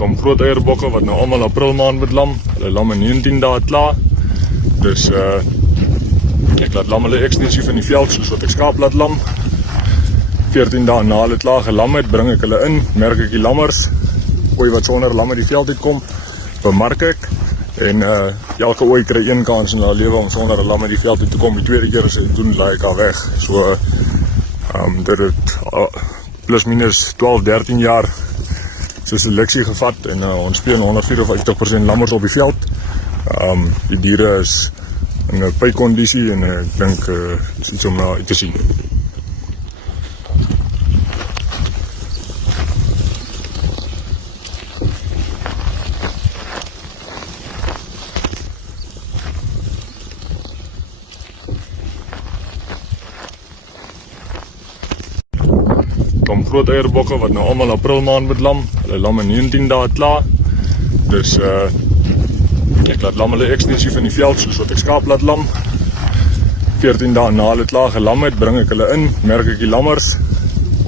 Klomp groot eierbokke wat nou allemaal April maand met lam. Hulle lam in 19 dae klaar. Dus ek laat lam hulle ekstensief in die veld soos wat ek skaap laat lam. 14 dae na hulle klaar gelam het, bring ek hulle in, merk ek die lammers, ooi wat sonder lam uit die veld uitkom, bemark ek, en elke ooi kry een kans in haar lewe om sonder 'n lam uit die veld uit te kom. Die tweede keer as hy doen, laai ek haar weg. So dit het plus minus 12-13 jaar so seleksie gevat, en ons speel 154% lammers op die veld. Die diere is in 'n pykondisie, en ek dink is iets om na uit te sien. Klomp groot eierbokke wat nou allemaal April maand met lam. Hulle lam in 19 dae klaar. Dus ek laat lam hulle ekstensief in die veld soos wat ek skaap laat lam. 14 dae na hulle klaar gelam het, bring ek hulle in, merk ek die lammers,